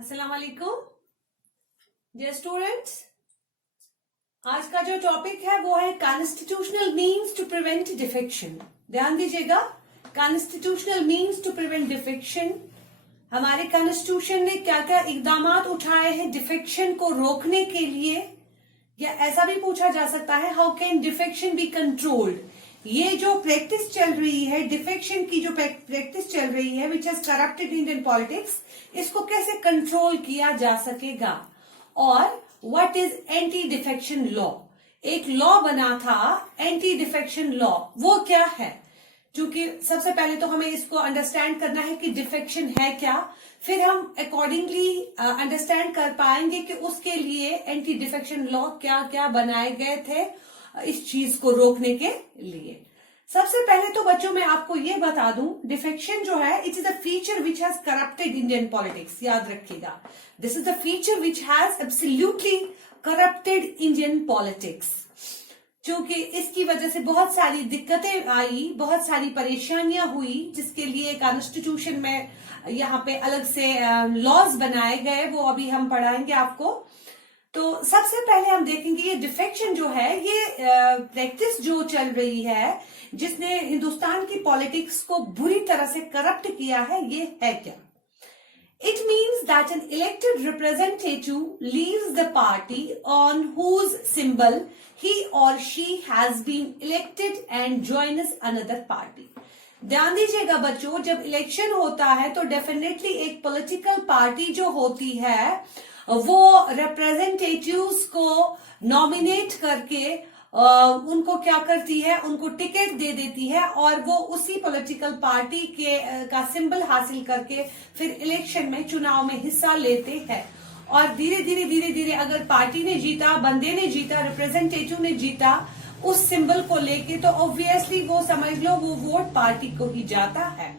अस्सलाम वालेकुम dear students. आज का जो टॉपिक है वो है constitutional means to prevent defection. ध्यान दीजिएगा, constitutional means to prevent defection. हमारे कॉन्स्टिट्यूशन ने क्या क्या इकदाम उठाए हैं डिफेक्शन को रोकने के लिए, या ऐसा भी पूछा जा सकता है how can defection be controlled. ये जो प्रैक्टिस चल रही है, डिफेक्शन की जो प्रैक्टिस चल रही है which has corrupted Indian politics, इसको कैसे कंट्रोल किया जा सकेगा। और what is anti defection law. एक लॉ बना था एंटी डिफेक्शन लॉ, वो क्या है। क्योंकि सबसे पहले तो हमें इसको अंडरस्टैंड करना है कि डिफेक्शन है क्या, फिर हम अकॉर्डिंगली अंडरस्टैंड कर पाएंगे कि उसके लिए एंटी डिफेक्शन लॉ क्या क्या बनाए गए थे इस चीज को रोकने के लिए। सबसे पहले तो बच्चों मैं आपको ये बता दूं, डिफेक्शन जो है it is a feature which has corrupted Indian politics. याद रखिएगा, this is the feature which has absolutely corrupted Indian politics. क्योंकि इसकी वजह से बहुत सारी दिक्कतें आई, बहुत सारी परेशानियां हुई, जिसके लिए कॉन्स्टिट्यूशन में यहाँ पे अलग से लॉज बनाए गए, वो अभी हम पढ़ाएंगे आपको। तो सबसे पहले हम देखेंगे ये डिफेक्शन जो है, ये प्रैक्टिस जो चल रही है जिसने हिंदुस्तान की पॉलिटिक्स को बुरी तरह से करप्ट किया है, ये है क्या। It means that an elected representative leaves the party on whose symbol he or she has been elected and joins another party. ध्यान दीजिएगा बच्चों, जब इलेक्शन होता है तो डेफिनेटली एक पॉलिटिकल पार्टी जो होती है वो रिप्रेजेंटेटिव्स को नॉमिनेट करके उनको क्या करती है, उनको टिकट दे देती है और वो उसी पॉलिटिकल पार्टी के का सिंबल हासिल करके फिर इलेक्शन में, चुनाव में हिस्सा लेते हैं। और धीरे धीरे अगर पार्टी ने जीता, बंदे ने जीता, रिप्रेजेंटेटिव ने जीता उस सिंबल को लेके, तो ऑब्वियसली वो समझ लो वो वोट पार्टी को ही जाता है।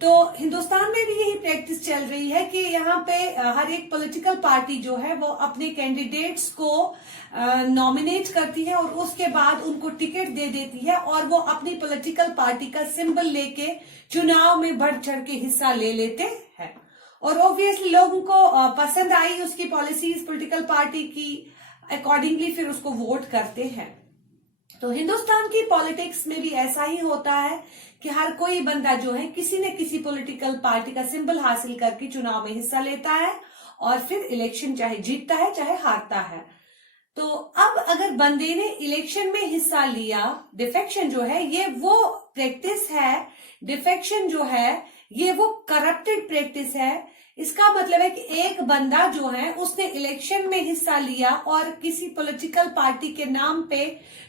तो हिंदुस्तान में भी यही प्रैक्टिस चल रही है कि यहाँ पे हर एक पॉलिटिकल पार्टी जो है वो अपने कैंडिडेट्स को नॉमिनेट करती है और उसके बाद उनको टिकट दे देती है और वो अपनी पॉलिटिकल पार्टी का सिंबल लेके चुनाव में बढ़ चढ़ के हिस्सा ले लेते हैं। और ऑब्वियसली लोगों को पसंद आई उसकी पॉलिसीज पॉलिटिकल पार्टी की, अकॉर्डिंगली फिर उसको वोट करते हैं। तो हिंदुस्तान की पॉलिटिक्स में भी ऐसा ही होता है कि हर कोई बंदा जो है किसी न किसी पॉलिटिकल पार्टी का सिंबल हासिल करके चुनाव में हिस्सा लेता है और फिर इलेक्शन चाहे जीतता है चाहे हारता है। तो अब अगर बंदे ने इलेक्शन में हिस्सा लिया, डिफेक्शन जो है ये वो प्रैक्टिस है, डिफेक्शन जो है ये वो करप्टेड प्रैक्टिस है। इसका मतलब है कि एक बंदा जो है उसने इलेक्शन में हिस्सा लिया और किसी पॉलिटिकल पार्टी के नाम पे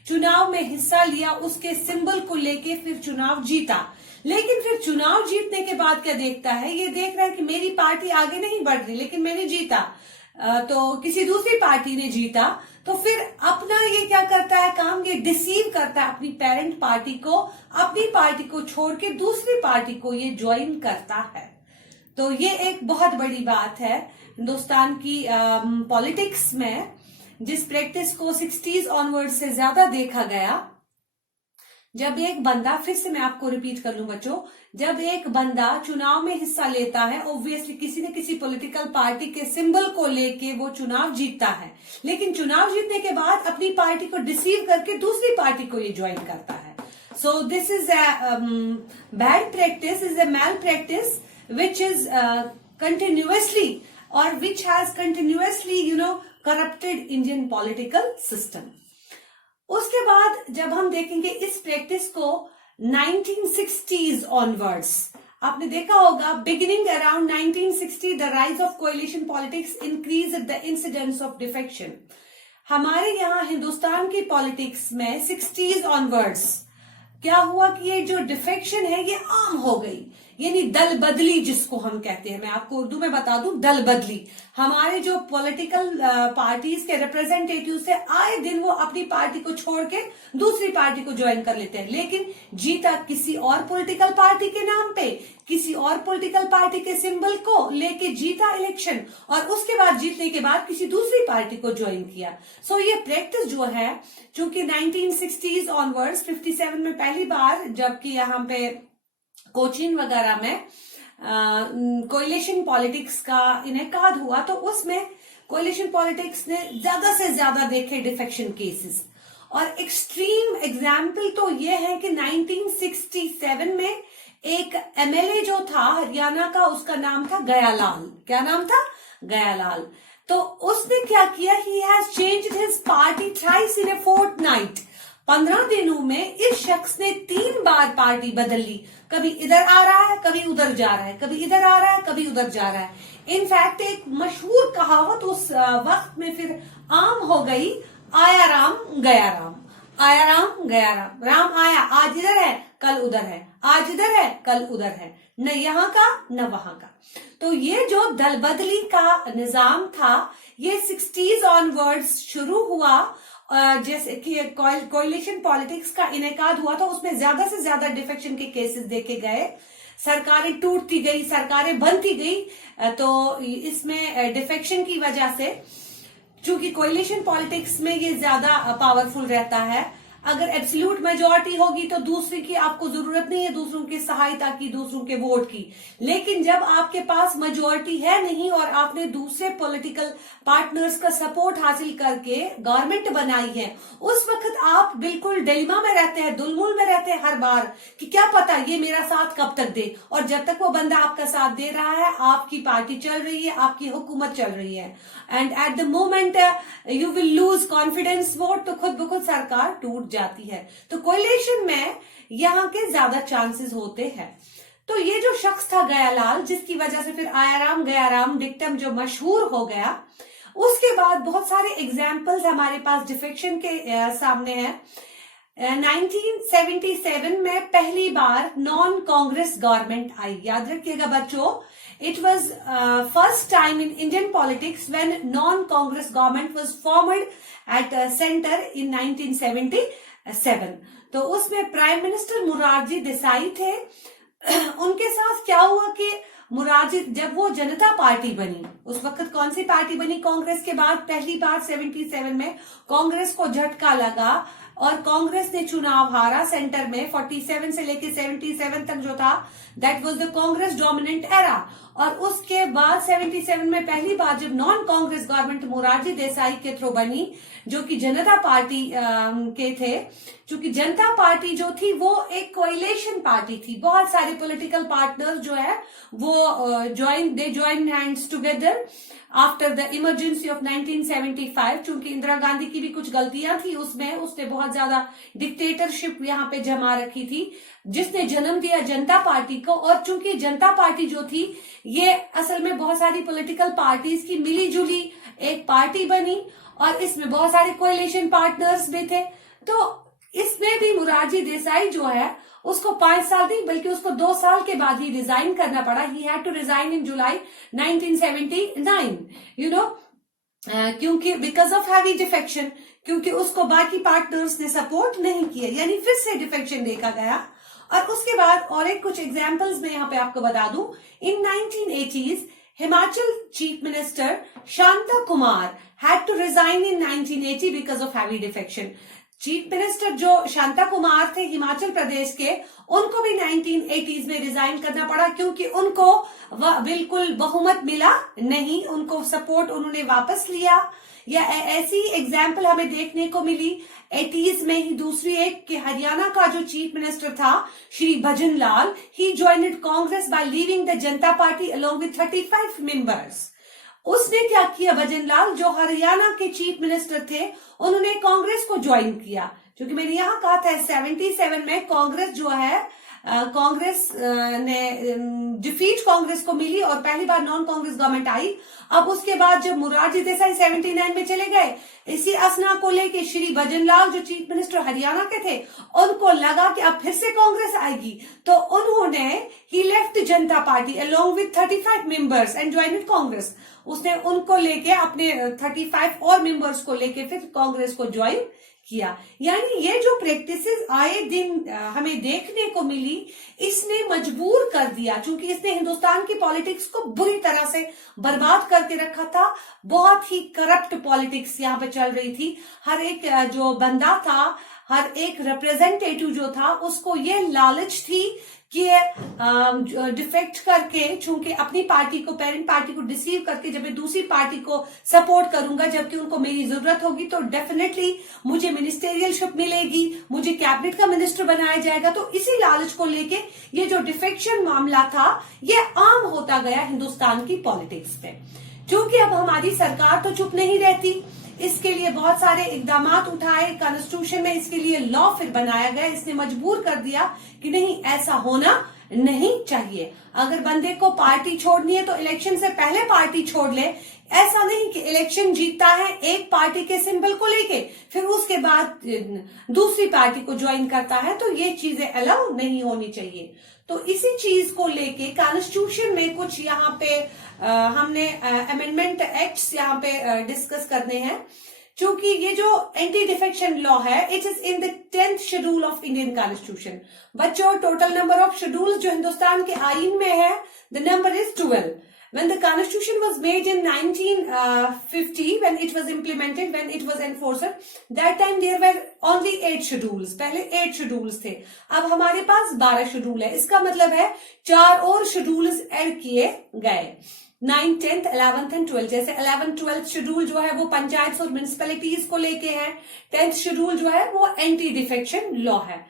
चुनाव में हिस्सा लिया, उसके सिंबल को लेके फिर चुनाव जीता। लेकिन फिर चुनाव जीतने के बाद क्या देखता है, ये देख रहा है कि मेरी पार्टी आगे नहीं बढ़ रही लेकिन मैंने जीता, तो किसी दूसरी पार्टी ने जीता, तो फिर अपना ये क्या करता है काम, ये डिसीव करता है अपनी पेरेंट पार्टी को, अपनी पार्टी को छोड़ के दूसरी पार्टी को ये ज्वाइन करता है। तो ये एक बहुत बड़ी बात है हिंदुस्तान की पॉलिटिक्स में, जिस प्रैक्टिस को 60s ऑनवर्ड से ज्यादा देखा गया। जब एक बंदा, फिर से मैं आपको रिपीट कर लूं बच्चों, जब एक बंदा चुनाव में हिस्सा लेता है, ऑब्वियसली किसी न किसी पॉलिटिकल पार्टी के सिंबल को लेके वो चुनाव जीतता है, लेकिन चुनाव जीतने के बाद अपनी पार्टी को डिसीव करके दूसरी पार्टी को ये ज्वाइन करता है। So this is a bad practice, is a malpractice which is continuously or which has continuously corrupted Indian political system. उसके बाद जब हम देखेंगे इस प्रैक्टिस को 1960s onwards, आपने देखा होगा beginning around 1960 the rise of coalition politics increased the incidence of defection. हमारे यहाँ हिंदुस्तान की पॉलिटिक्स में 60s onwards क्या हुआ कि ये जो डिफेक्शन है ये आम हो गई, यानी दल बदली जिसको हम कहते हैं। मैं आपको उर्दू में बता दूं, दल बदली। हमारे जो पॉलिटिकल पार्टीज के रिप्रेजेंटेटिव से आए दिन वो अपनी पार्टी को छोड़ के दूसरी पार्टी को ज्वाइन कर लेते हैं, लेकिन जीता किसी और पॉलिटिकल पार्टी के नाम पे, किसी और पॉलिटिकल पार्टी के सिंबल को लेके जीता इलेक्शन, और उसके बाद जीतने के बाद किसी दूसरी पार्टी को ज्वाइन किया। सो ये प्रैक्टिस जो है, चूंकि 1960s ऑनवर्ड्स, 57 में पहली बार जबकि यहाँ पे कोचीन वगैरह में कोalition पॉलिटिक्स का इनेकाद हुआ, तो उसमें कोalition पॉलिटिक्स ने ज्यादा से ज्यादा देखे डिफेक्शन केसेस। और एक्सट्रीम एग्जाम्पल तो ये है कि 1967 में एक एमएलए जो था हरियाणा का, उसका नाम था गयालाल। क्या नाम था? गयालाल। तो उसने क्या किया, he has changed his party thrice in a fortnight. 15 दिनों में इस शख्स ने 3 बार पार्टी बदल ली। कभी इधर आ रहा है, कभी उधर जा रहा है, कभी इधर आ रहा है, कभी उधर जा रहा है। इनफैक्ट एक मशहूर कहावत उस वक्त में फिर आम हो गई, आया राम गया राम, आया राम गया राम। राम आया, आज इधर है, कल उधर है, आज इधर है, कल उधर है, न यहाँ का न वहां का। तो ये जो दल बदली का निजाम था, ये 60s ऑनवर्ड्स शुरू हुआ। जैसे कि कोalition पॉलिटिक्स का इनेकाद हुआ, तो उसमें ज्यादा से ज्यादा डिफेक्शन के केसेस देखे गए। सरकारें टूटती गई, सरकारें बनती गई। तो इसमें डिफेक्शन की वजह से, चूंकि कोalition पॉलिटिक्स में ये ज्यादा पावरफुल रहता है, अगर एब्सोल्यूट मेजॉरिटी होगी तो दूसरे की आपको जरूरत नहीं है, दूसरों की सहायता की, दूसरों के वोट की। लेकिन जब आपके पास मेजॉरिटी है नहीं और आपने दूसरे पॉलिटिकल पार्टनर्स का सपोर्ट हासिल करके गवर्नमेंट बनाई है, उस वक्त आप बिल्कुल डिलेमा में रहते हैं, दुलमुल में रहते हैं हर बार कि क्या पता ये मेरा साथ कब तक दे। और जब तक वो बंदा आपका साथ दे रहा है, आपकी पार्टी चल रही है, आपकी हुकूमत चल रही है, and at the moment you will lose confidence vote, तो खुद ब खुद सरकार टूट जाती है। तो कोalition में यहाँ के ज्यादा चांसेस होते हैं। तो ये जो शख्स था गयालाल, जिसकी वजह से फिर आया राम गया राम डिक्टम जो मशहूर हो गया, उसके बाद बहुत सारे एग्जाम्पल्स हमारे पास डिफेक्शन के सामने हैं। 1977 में पहली बार नॉन कांग्रेस गवर्नमेंट आई। याद रखिएगा बच्चों, it was first time in Indian politics when non-Congress government was formed at center in 1977। तो उसमें प्राइम मिनिस्टर मोरारजी देसाई थे। उनके साथ क्या हुआ कि मोरारजी, जब वो जनता पार्टी बनी, उस वक्त कौन सी पार्टी बनी कांग्रेस के बाद? पहली बार 77 में कांग्रेस को झटका लगा और कांग्रेस ने चुनाव हारा सेंटर में। 47 से लेके 77 तक जो था, that was the Congress dominant era. और उसके बाद 77 में पहली बार जब नॉन कांग्रेस गवर्नमेंट मोरारजी देसाई के थ्रू बनी, जो कि जनता पार्टी के थे, क्योंकि जनता पार्टी जो थी वो एक कोalition पार्टी थी। बहुत सारे पॉलिटिकल पार्टनर्स जो है वो join hands together after the emergency of 1975। चूंकि इंदिरा गांधी की भी कुछ गलतियां थी उसमें, उसने बहुत ज्यादा डिक्टेटरशिप यहाँ पे जमा रखी थी, जिसने जन्म दिया जनता पार्टी को। और चूंकि जनता पार्टी जो थी, ये असल में बहुत सारी पॉलिटिकल पार्टीज की मिली जुली एक पार्टी बनी, और इसमें बहुत सारे कोalition पार्टनर्स भी थे। तो इसमें भी मोरारजी देसाई जो है, उसको 5 साल नहीं बल्कि उसको 2 साल के बाद ही रिजाइन करना पड़ा। He had to resign in July 1979, you know, क्योंकि बिकॉज ऑफ हैवी डिफेक्शन, क्योंकि उसको बाकी पार्टनर्स ने सपोर्ट नहीं किया, यानी फिर से डिफेक्शन देखा गया। और उसके बाद और एक कुछ एग्जाम्पल्स मैं यहाँ पे आपको बता दूं। In 1980s Himachal chief minister Shanta Kumar had to resign in 1980 because of heavy defection. Chief minister जो शांता कुमार थे हिमाचल प्रदेश के, उनको भी 1980s में रिजाइन करना पड़ा, क्योंकि उनको बिल्कुल बहुमत मिला नहीं, उनको सपोर्ट उन्होंने वापस लिया। या ऐसी एग्जाम्पल हमें देखने को मिली 80s में ही दूसरी एक, कि हरियाणा का जो चीफ मिनिस्टर था Shri Bhajan Lal, he joined Congress by leaving the Janata party along with 35 members. उसने क्या किया, भजन लाल जो हरियाणा के चीफ मिनिस्टर थे, उन्होंने कांग्रेस को ज्वाइन किया। क्योंकि मैंने यहाँ कहा था 77 में कांग्रेस जो है, कांग्रेस ने डिफीट कांग्रेस को मिली और पहली बार नॉन कांग्रेस गवर्नमेंट आई। अब उसके बाद जब मोरारजी देसाई 79 में चले गए, इसी असना को लेके श्री भजन लाल जो चीफ मिनिस्टर हरियाणा के थे, उनको लगा कि अब फिर से कांग्रेस आएगी, तो उन्होंने ही left Janata party along with 35 members and joined Congress. उसने उनको लेके अपने 35 और मेंबर्स को लेके फिर कांग्रेस को ज्वाइन किया। यानी ये जो प्रैक्टिसेस आए दिन हमें देखने को मिली, इसने मजबूर कर दिया, क्योंकि इसने हिंदुस्तान की पॉलिटिक्स को बुरी तरह से बर्बाद करके रखा था। बहुत ही करप्ट पॉलिटिक्स यहाँ पे चल रही थी। हर एक जो बंदा था, हर एक रिप्रेजेंटेटिव जो था उसको ये लालच थी कि डिफेक्ट करके, चूंकि अपनी पार्टी को, पेरेंट पार्टी को डिसीव करके जब मैं दूसरी पार्टी को सपोर्ट करूंगा जबकि उनको मेरी जरूरत होगी तो डेफिनेटली मुझे मिनिस्टेरियलशिप मिलेगी, मुझे कैबिनेट का मिनिस्टर बनाया जाएगा। तो इसी लालच को लेके ये जो डिफेक्शन मामला था ये आम होता गया हिंदुस्तान की पॉलिटिक्स में। क्योंकि अब हमारी सरकार तो चुप नहीं रहती, इसके लिए बहुत सारे इकदाम उठाए, कॉन्स्टिट्यूशन में इसके लिए लॉ फिर बनाया गया, इसने मजबूर कर दिया कि नहीं ऐसा होना नहीं चाहिए। अगर बंदे को पार्टी छोड़नी है तो इलेक्शन से पहले पार्टी छोड़ ले, ऐसा नहीं कि इलेक्शन जीतता है एक पार्टी के सिंबल को लेके फिर उसके बाद दूसरी पार्टी को ज्वाइन करता है, तो ये चीजें अलाउ नहीं होनी चाहिए। तो इसी चीज को लेके कॉन्स्टिट्यूशन में कुछ यहाँ पे हमने अमेंडमेंट एक्ट्स यहाँ पे डिस्कस करने हैं। क्योंकि ये जो एंटी डिफेक्शन लॉ है it is in the 10th schedule of Indian constitution. बच्चों, टोटल नंबर ऑफ शेड्यूल्स जो हिंदुस्तान के आईन में है the number is 12। When the constitution was made in 1950, when it was implemented, when it was enforced, that time there were only 8 schedules. पहले 8 schedules थे, अब हमारे पास 12 शेड्यूल है। इसका मतलब है 4 और शेड्यूल्स ऐड किए गए, 9, 10th, 11th एंड 12th। जैसे 11th, 12th शेड्यूल जो है वो पंचायत और म्यूनिसिपैलिटीज को लेके है, 10th शेड्यूल जो है वो एंटी डिफेक्शन लॉ है।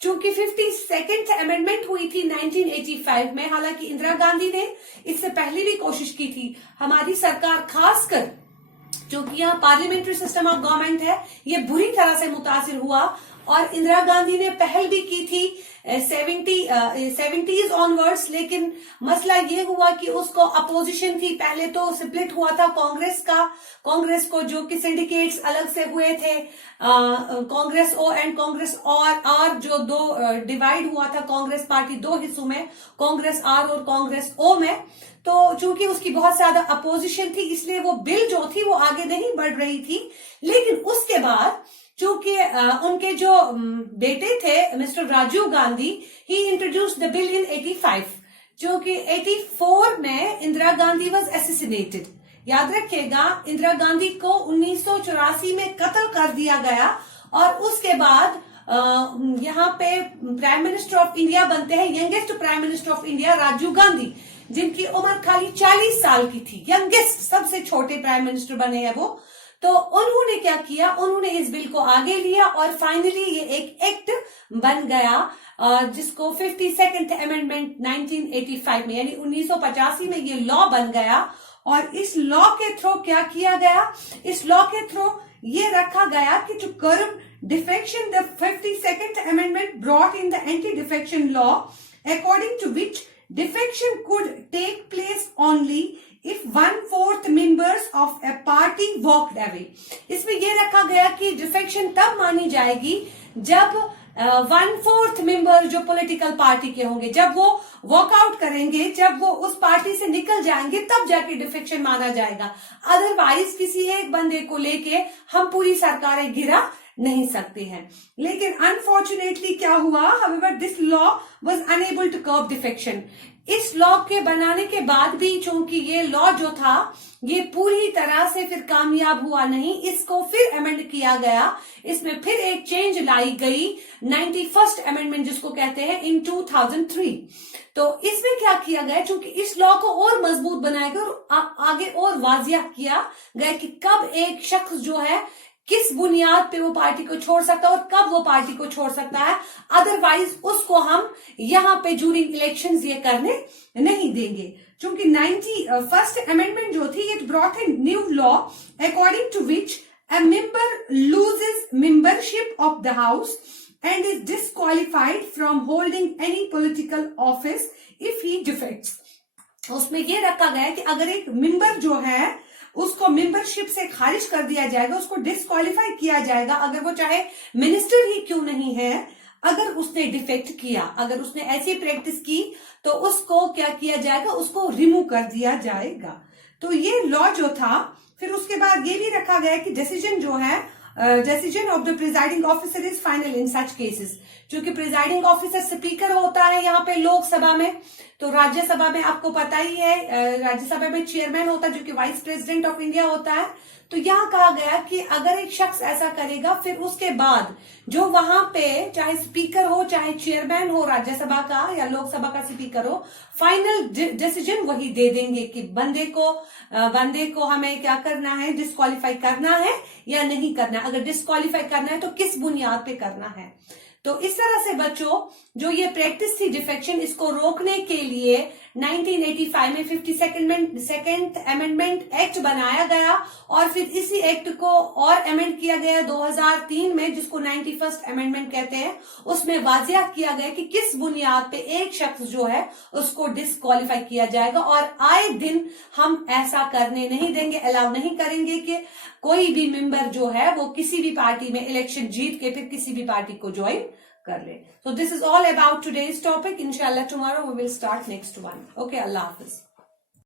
चूंकि 52nd अमेंडमेंट हुई थी 1985 में, हालांकि इंदिरा गांधी ने इससे पहले भी कोशिश की थी, हमारी सरकार खासकर क्योंकि यहाँ पार्लियामेंट्री सिस्टम ऑफ गवर्नमेंट है ये बुरी तरह से मुतासिर हुआ और इंदिरा गांधी ने पहल भी की थी 70s ऑनवर्ड्स। लेकिन मसला ये हुआ कि उसको अपोजिशन थी, पहले तो स्प्लिट हुआ था कांग्रेस को जो कि सिंडिकेट्स अलग से हुए थे, Congress O and Congress R जो दो डिवाइड हुआ था कांग्रेस पार्टी 2 हिस्सों में, कांग्रेस आर और कांग्रेस ओ में। तो चूंकि उसकी बहुत ज्यादा अपोजिशन थी इसलिए वो बिल जो थी वो आगे नहीं बढ़ रही थी। लेकिन उसके बाद चूंकि उनके जो बेटे थे mister Rajiv Gandhi, he introduced the bill in 85, जो कि 84 में इंदिरा गांधी वाज असैसिनेटेड। याद रखिएगा इंदिरा गांधी को 1984 में कत्ल कर दिया गया और उसके बाद यहाँ पे प्राइम मिनिस्टर ऑफ इंडिया बनते हैं youngest prime minister of India Rajiv Gandhi, जिनकी उम्र खाली 40 साल की थी, यंगेस्ट सबसे छोटे प्राइम मिनिस्टर बने हैं वो। तो उन्होंने क्या किया, उन्होंने इस बिल को आगे लिया और फाइनली ये एक एक्ट बन गया जिसको 52nd अमेंडमेंट 1985 में यानी 1985 में ये लॉ बन गया। और इस लॉ के थ्रू क्या किया गया, इस लॉ के थ्रू ये रखा गया कि to curb defection, the 52nd amendment brought in the anti-defection law, according to which defection could take place only if 1/4 members of a party walked away। इसमें ये रखा गया कि डिफेक्शन तब मानी जाएगी जब 1/4 मेंबर जो पॉलिटिकल पार्टी के होंगे जब वो वॉकआउट करेंगे, जब वो उस पार्टी से निकल जाएंगे तब जाके डिफेक्शन माना जाएगा। अदरवाइज किसी एक बंदे को लेके हम पूरी सरकारें गिरा नहीं सकते हैं। लेकिन अनफॉर्चुनेटली क्या हुआ, however this law was unable to curb defection. इस लॉ के बनाने के बाद भी चूंकि ये लॉ जो था ये पूरी तरह से फिर कामयाब हुआ नहीं, इसको फिर अमेंड किया गया, इसमें फिर एक चेंज लाई गई 91st अमेंडमेंट जिसको कहते हैं इन 2003। तो इसमें क्या किया गया, चूंकि इस लॉ को और मजबूत बनाया गया और आगे और वाजिया किया गया कि कब एक शख्स जो है किस बुनियाद पे वो पार्टी को छोड़ सकता है और कब वो पार्टी को छोड़ सकता है, अदरवाइज उसको हम यहाँ पे ड्यूरिंग इलेक्शंस ये करने नहीं देंगे। क्योंकि 91st अमेंडमेंट जो थी it brought a new law according to which a member loses membership of the house and is disqualified from holding any political office if he defects। उसमें ये रखा गया है कि अगर एक मेंबर जो है उसको मेंबरशिप से खारिज कर दिया जाएगा, उसको डिस्क्वालीफाई किया जाएगा, अगर वो चाहे मिनिस्टर ही क्यों नहीं है, अगर उसने डिफेक्ट किया, अगर उसने ऐसी प्रैक्टिस की तो उसको क्या किया जाएगा, उसको रिमूव कर दिया जाएगा। तो ये लॉ जो था, फिर उसके बाद ये भी रखा गया कि डिसीजन जो है decision of the presiding officer is final in such cases. क्योंकि प्रिजाइडिंग ऑफिसर स्पीकर होता है यहाँ पे लोकसभा में, तो राज्यसभा में आपको पता ही है राज्यसभा में चेयरमैन होता है जो कि वाइस प्रेसिडेंट ऑफ इंडिया होता है। तो यहाँ कहा गया कि अगर एक शख्स ऐसा करेगा फिर उसके बाद जो वहां पे चाहे स्पीकर हो चाहे चेयरमैन हो राज्यसभा का या लोकसभा का स्पीकर हो, फाइनल डिसीजन वही दे देंगे कि बंदे को हमें क्या करना है, डिस्क्वालीफाई करना है या नहीं करना। अगर डिस्क्वालीफाई करना है तो किस बुनियाद पे करना है। तो इस तरह से बच्चों जो ये प्रैक्टिस थी डिफेक्शन, इसको रोकने के लिए 1985 में 52nd अमेंडमेंट एक्ट बनाया गया और फिर इसी एक्ट को और अमेंड किया गया 2003 में, जिसको 91st अमेंडमेंट कहते हैं। उसमें वाजिया किया गया कि किस बुनियाद पे एक शख्स जो है उसको डिस्क्वालीफाई किया जाएगा और आए दिन हम ऐसा करने नहीं देंगे, अलाउ नहीं करेंगे कि कोई भी मेंबर जो है वो किसी भी पार्टी में इलेक्शन जीत के फिर किसी भी पार्टी को ज्वाइन कर ले। So this is all about today's topic. Inshallah tomorrow we will start next one. Okay, Allah Hafiz.